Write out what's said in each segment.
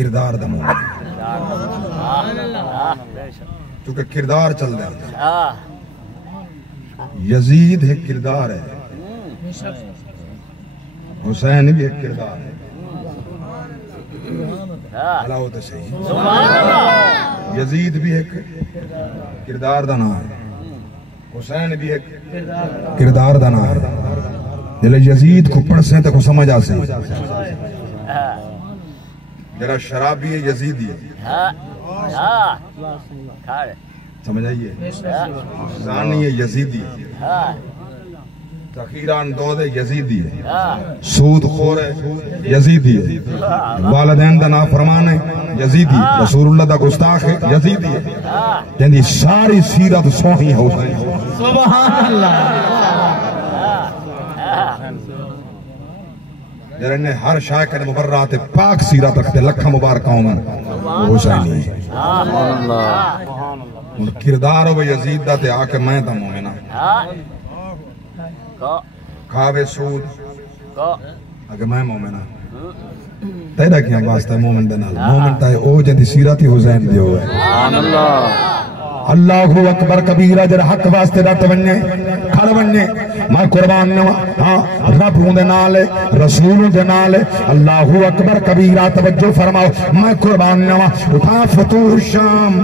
کردار دا مومن چونکہ کردار چل دے یزید ایک کردار ہے حسین بھی ایک کردار ہے اللہ ہوتا صحیح یزید بھی ایک کردار دا نام ہے حسین بھی ایک کردار دا نام ہے جلے یزید کو پڑھ سے تو کو سمجھ آسے جرا شرابی ہے یزیدی ہے سمجھ آئیے زانی ہے یزیدی ہے تخیران دود ہے یزیدی ہے سود خور ہے یزیدی ہے والدین دا نافرمان ہے یزیدی ہے رسول اللہ دا گستاخ ہے یزیدی ہے یعنی ساری سیرت سوہی ہو سائیں سبحان اللہ جنہیں ہر شاکر مبرات پاک سیرت رکھتے لکھا مبارکاؤں میں حسینی ہے کردار ہو یزید دا تے آکے میں تا مومنہ کھاوے سود اگر میں مومنہ تیرہ کیا واسطہ مومن دنال مومن تائے او جدی سیرتی حسین دیو ہے اللہ اکبر کبیرہ جر حق واسطے ڈٹ بننے کھڑ بننے میں قربان نوا رب ہوں دے نالے رسول دے نالے اللہ اکبر کبیرہ توجہ فرماؤ میں قربان نوا اٹھا فتوح الشام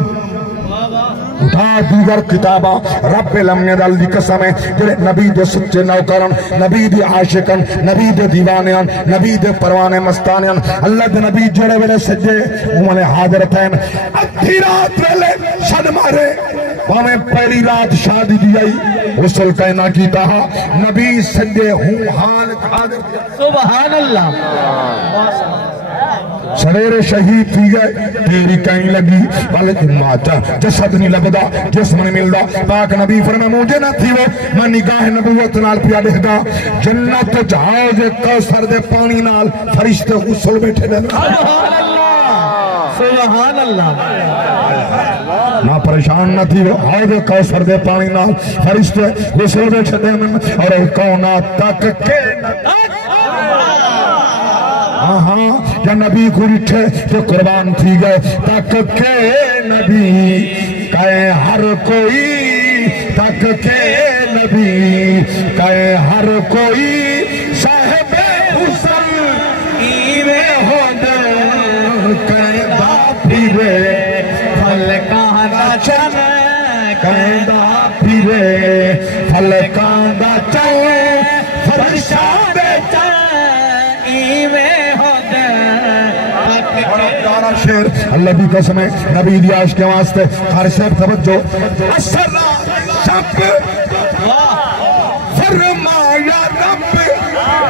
اٹھا دیگر کتابہ رب لمنید دی قسم ہے جلے نبی دے سچے نوکرن نبی دے عاشقن نبی دے دیوانیان نبی دے پروانے مستانیان اللہ دے نبی جڑے ویلے سجے امال حاضرتین ادھی رات ویلے شد مارے ہمیں پہلی رات شادی دی آئی رسول کہنا کیتا نبی سجے ہوں حال حاضر سبحان اللہ سریر شہید تھی گئے تیری کہیں لگی والدی ماتا جسد نہیں لبدا جسم نہیں ملدا پاک نبی فرمائے مجھے نہ تھی وہ میں نگاہ نبوت نال پیا لکھ دا جنت جہاز کوثر دے پانی نال فرشتے غسل بیٹھے دے سبحان اللہ نہ پریشان نہ تھی وہ حوض کوثر دے پانی نال فرشتے غسل بیٹھے دے اور کونات تک کے یا نبی کو رٹھے جو قربان تھی گئے تک کے نبی کہے ہر کوئی تک کے نبی کہے ہر کوئی صاحب حسن ایوے ہو دے کہے دا پھرے فلکان دا چل کہے دا پھرے فلکان دا چل فرشان دے چل ایوے شیر اللہ بھی قسم ہے نبی دی عاشق کے واسطے ہر شیر توجہ اسرا شب فرمایا رب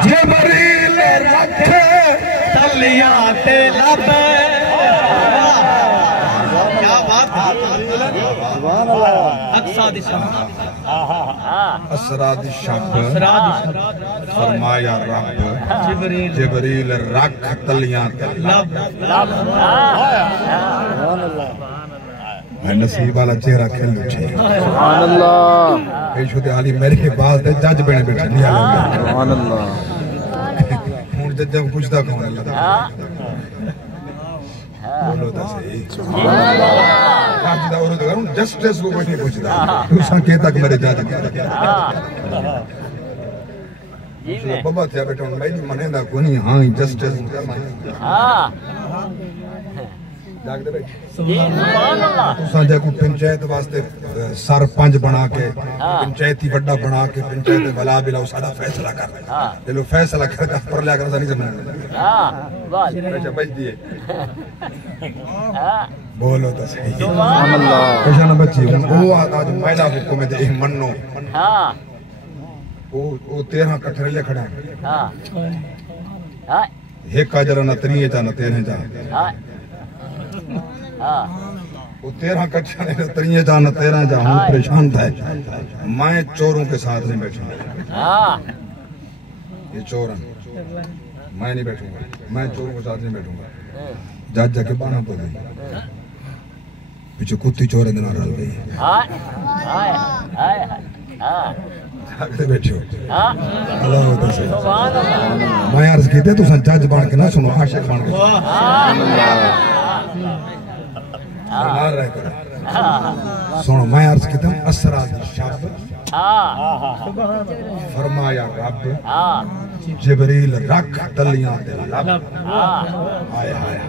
جبریل رکھے تلیات لب کیا بات ہے اسرا دی شب فرمایا رب جبریل رکھ تلیاں لب میں نصیب والا چہرہ کھل اٹھے سبحان اللہ پیشوتے علی میرے بعد جج بنے بیٹھے نہیں آلے سبحان اللہ مجھ جب پوچھتا کون اللہ بولو تا صحیح جسٹس کو کوئی نہیں پوچھتا دوسرا کہتا کہ میرے جاج بابا تھیا بیٹھا ہوں میں نہیں منے دا کو نہیں ہاں جسٹس جاگ دے بیٹھ دوسرا جائے کو پنچایت واسطے سر پنج بنا کے پنچایتی وڈا بنا کے پنچایت بلا بلا سارا فیصلہ کر لو فیصلہ کر پر لیا کرنا نہیں سمجھنا بیٹھا بچ دیئے بولو تا صحیح سبحان اللہ کشانہ بچی وہ آج پہلا حکومت ایک منو وہ 13 کٹھرے لے کھڑا ہے ایک کاجرہ نہ 3 جا نہ 13 جا وہ 13 کٹھرے نہ 3 جا نہ 13 جا ہوں پریشان تھا میں چوروں کے ساتھ نہیں بیٹھوں یہ چور ہیں میں نہیں بیٹھوں گا میں چوروں کے ساتھ نہیں بیٹھوں گا جاج جا کے بانا پہ گئی پیچھے کتی چورے دن رل گئی آگے بیٹھو اللہ ہوتا سے میں عرض کیتے تو سن جج بان کے نہ سنو عاشق بان کے فرمان رہے کرو سنو میں عرض کیتے ہوں اسرا دی شب فرمایا رب جبریل رکھ تلیاں دے لب آیا آیا